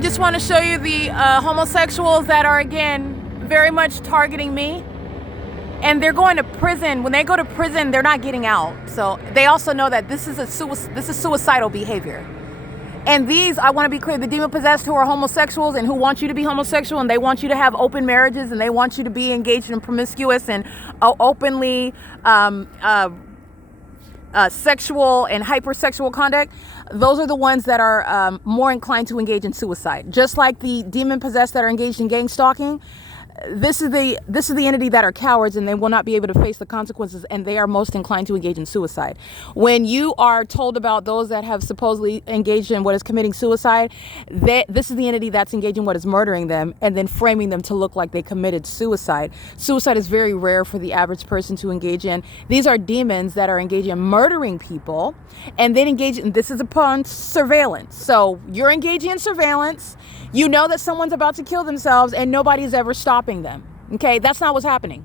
just want to show you the homosexuals that are, again, very much targeting me. And they're going to prison. When they go to prison, they're not getting out. So they also know that this is suicidal behavior. And these, I want to be clear, the demon-possessed who are homosexuals and who want you to be homosexual, and they want you to have open marriages, and they want you to be engaged in promiscuous and openly sexual and hypersexual conduct. Those are the ones that are more inclined to engage in suicide. Just like the demon-possessed that are engaged in gang stalking, this is the entity that are cowards, and they will not be able to face the consequences, and they are most inclined to engage in suicide. When you are told about those that have supposedly engaged in what is committing suicide, this is the entity that's engaged in what is murdering them, and then framing them to look like they committed suicide. Suicide is very rare for the average person to engage in. These are demons that are engaged in murdering people, and then engage in, this is upon surveillance. So you're engaging in surveillance. You know that someone's about to kill themselves, and nobody's ever stopping them. Okay, that's not what's happening.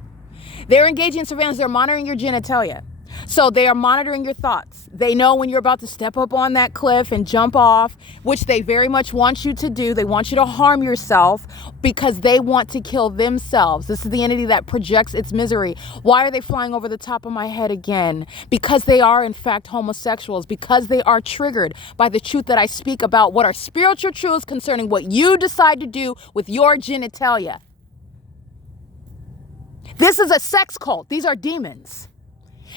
They're engaging in surveillance. They're monitoring your genitalia. So they are monitoring your thoughts. They know when you're about to step up on that cliff and jump off, which they very much want you to do. They want you to harm yourself because they want to kill themselves. This is the entity that projects its misery. Why are they flying over the top of my head again? Because they are, in fact, homosexuals. Because they are triggered by the truth that I speak about, what are spiritual truths concerning what you decide to do with your genitalia. This is a sex cult. These are demons.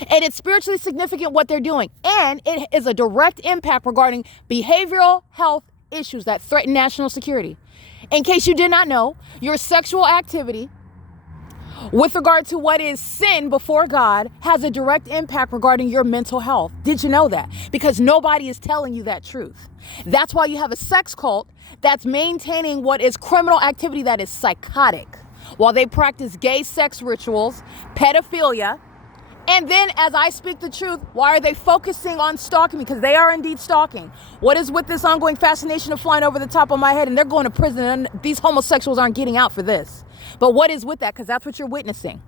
And it's spiritually significant what they're doing. And it is a direct impact regarding behavioral health issues that threaten national security. In case you did not know, your sexual activity with regard to what is sin before God has a direct impact regarding your mental health. Did you know that? Because nobody is telling you that truth. That's why you have a sex cult that's maintaining what is criminal activity that is psychotic, while they practice gay sex rituals, pedophilia. And then as I speak the truth, why are they focusing on stalking me? Because they are indeed stalking. What is with this ongoing fascination of flying over the top of my head? And they're going to prison, and these homosexuals aren't getting out for this. But what is with that? Because that's what you're witnessing.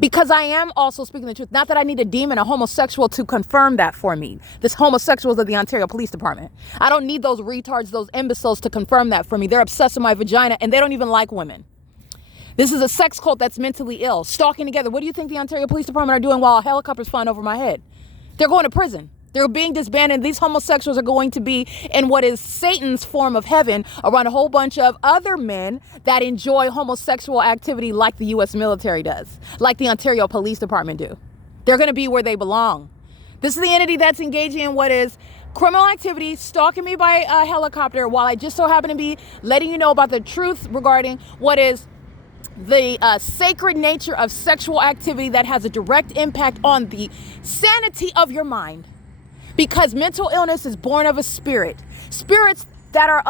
Because I am also speaking the truth. Not that I need a demon, a homosexual to confirm that for me. This homosexuals of the Ontario Police Department. I don't need those retards, those imbeciles to confirm that for me. They're obsessed with my vagina, and they don't even like women. This is a sex cult that's mentally ill, stalking together. What do you think the Ontario Police Department are doing while a helicopter's flying over my head? They're going to prison. They're being disbanded. These homosexuals are going to be in what is Satan's form of heaven around a whole bunch of other men that enjoy homosexual activity like the U.S. military does, like the Ontario Police Department do. They're going to be where they belong. This is the entity that's engaging in what is criminal activity, stalking me by a helicopter, while I just so happen to be letting you know about the truth regarding what is the sacred nature of sexual activity that has a direct impact on the sanity of your mind. Because mental illness is born of a spirit. Spirits that are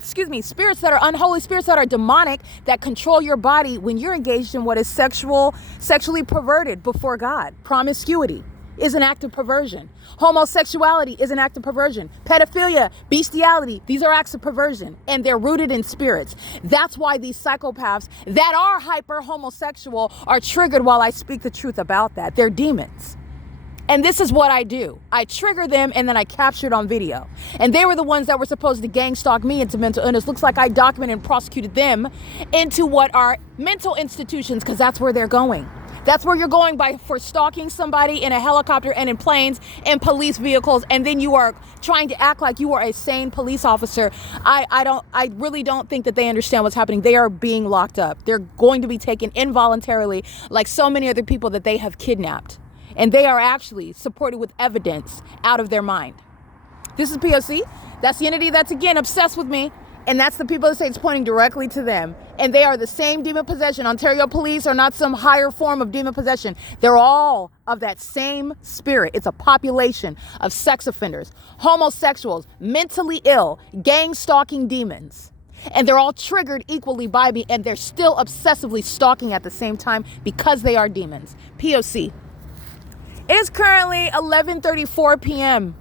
spirits that are unholy, spirits that are demonic, that control your body when you're engaged in what is sexually perverted before God. Promiscuity is an act of perversion. Homosexuality is an act of perversion. Pedophilia, bestiality, these are acts of perversion, and they're rooted in spirits. That's why these psychopaths that are hyper homosexual are triggered while I speak the truth about that. They're demons. And this is what I do. I trigger them, and then I capture it on video. And they were the ones that were supposed to gang stalk me into mental illness. Looks like I documented and prosecuted them into what are mental institutions, because that's where they're going. That's where you're going for stalking somebody in a helicopter and in planes and police vehicles, and then you are trying to act like you are a sane police officer. I really don't think that they understand what's happening. They are being locked up. They're going to be taken involuntarily, like so many other people that they have kidnapped. And they are actually supported with evidence out of their mind. This is P.O.C. That's the entity that's, again, obsessed with me. And that's the people that say it's pointing directly to them. And they are the same demon possession. Ontario police are not some higher form of demon possession. They're all of that same spirit. It's a population of sex offenders, homosexuals, mentally ill, gang stalking demons. And they're all triggered equally by me. And they're still obsessively stalking at the same time because they are demons. P.O.C. It is currently 11:34 p.m.